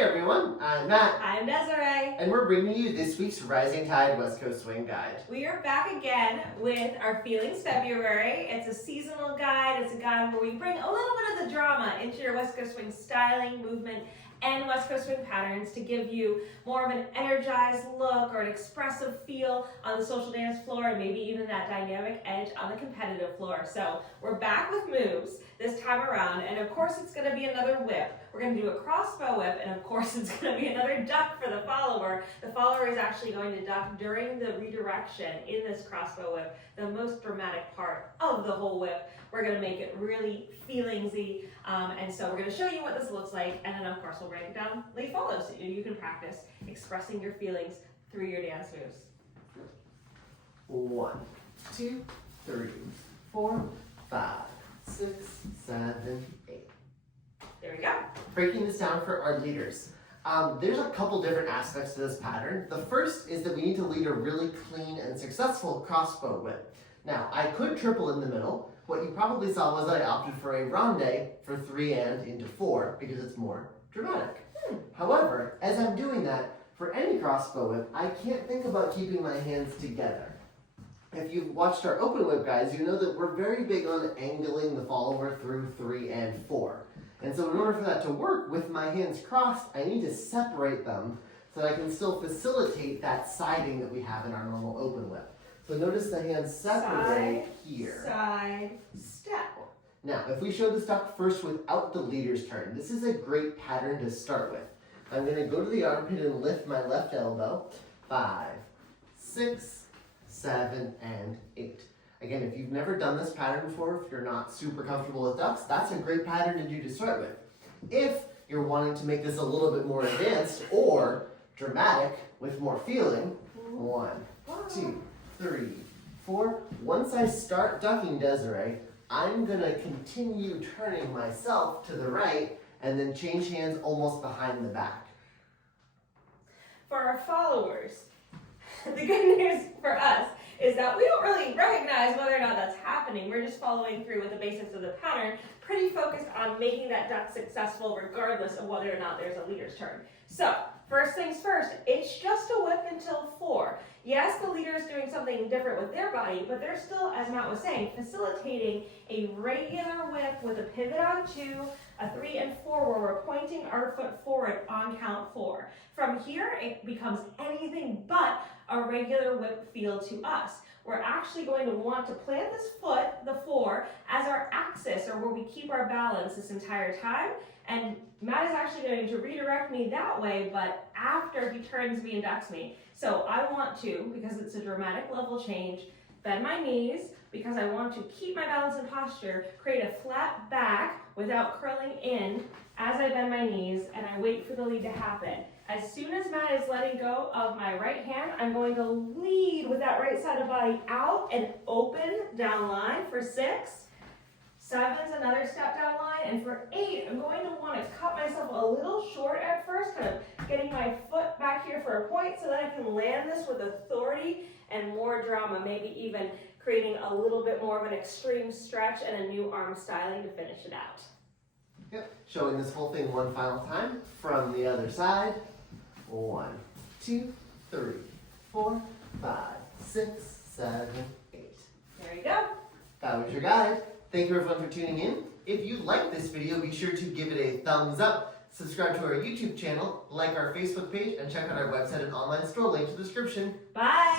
everyone, I'm Matt. I'm Desiree. And we're bringing you this week's Rising Tide West Coast Swing Guide. We are back again with our Feelings February. It's a seasonal guide. It's a guide where we bring a little bit of the drama into your West Coast Swing styling, movement, and West Coast Swing patterns to give you more of an energized look or an expressive feel on the social dance floor and maybe even that dynamic edge on the competitive floor. So we're back with moves this time around, and of course it's going to be another whip. We're going to do a crossbow whip, and of course it's going to be another duck for the follower. The follower is actually going to duck during the redirection in this crossbow whip, the most dramatic part of the whole whip. We're going to make it really feelingsy, and so we're going to show you what this looks like, and then of course we'll break it down lead follow so you can practice expressing your feelings through your dance moves. 1, 2, 3, 4, 5, 6, 7, 8. There we go. Breaking this down for our leaders. There's a couple different aspects to this pattern. The first is that we need to lead a really clean and successful crossbow whip. Now, I could triple in the middle. What you probably saw was that I opted for a ronde for 3 and into 4 because it's more dramatic. However, as I'm doing that, for any crossbow whip, I can't think about keeping my hands together. If you've watched our open whip guys, you know that we're very big on angling the follower through 3 and 4. And so in order for that to work with my hands crossed, I need to separate them so that I can still facilitate that siding that we have in our normal open whip. So notice the hands separate here. Side, step. Now, if we show this duck first without the leader's turn, this is a great pattern to start with. I'm going to go to the armpit and lift my left elbow. 5, 6, 7, and 8. Again, if you've never done this pattern before, if you're not super comfortable with ducks, that's a great pattern to do to start with. If you're wanting to make this a little bit more advanced or dramatic with more feeling, 1, 2, 3, 4. Once I start ducking, Desiree, I'm going to continue turning myself to the right and then change hands almost behind the back. For our followers, the good news for us is that we don't really recognize whether or not that's happening. We're just following through with the basics of the pattern, pretty focused on making that duck successful regardless of whether or not there's a leader's turn. So, first things first, it's just a whip until 4. Yes, the leader is doing something different with their body, but they're still, as Matt was saying, facilitating a regular whip with a pivot on 2, a 3 and 4 where we're pointing our foot forward on count 4. From here, it becomes anything but a regular whip feel to us. We're actually going to want to plant this foot, the 4, as our axis, or where we keep our balance this entire time. And Matt is actually going to redirect me that way, but after he turns me and ducks me. So I want to, because it's a dramatic level change, bend my knees, because I want to keep my balance and posture, create a flat back without curling in as I bend my knees, and I wait for the lead to happen. As soon as Matt is letting go of my right hand, I'm going to lead with that right side of body out and open down line for 6. 7 is another step down line, and for 8, I'm going to want to cut myself a little short at first, kind of getting my foot back here for a point so that I can land this with authority and more drama, maybe even creating a little bit more of an extreme stretch and a new arm styling to finish it out. Yep, showing this whole thing one final time from the other side. 1, 2, 3, 4, 5, 6, 7, 8. There you go. That was your guide. Thank you everyone for tuning in. If you like this video, be sure to give it a thumbs up, subscribe to our YouTube channel, like our Facebook page, and check out our website and online store link in the description. Bye.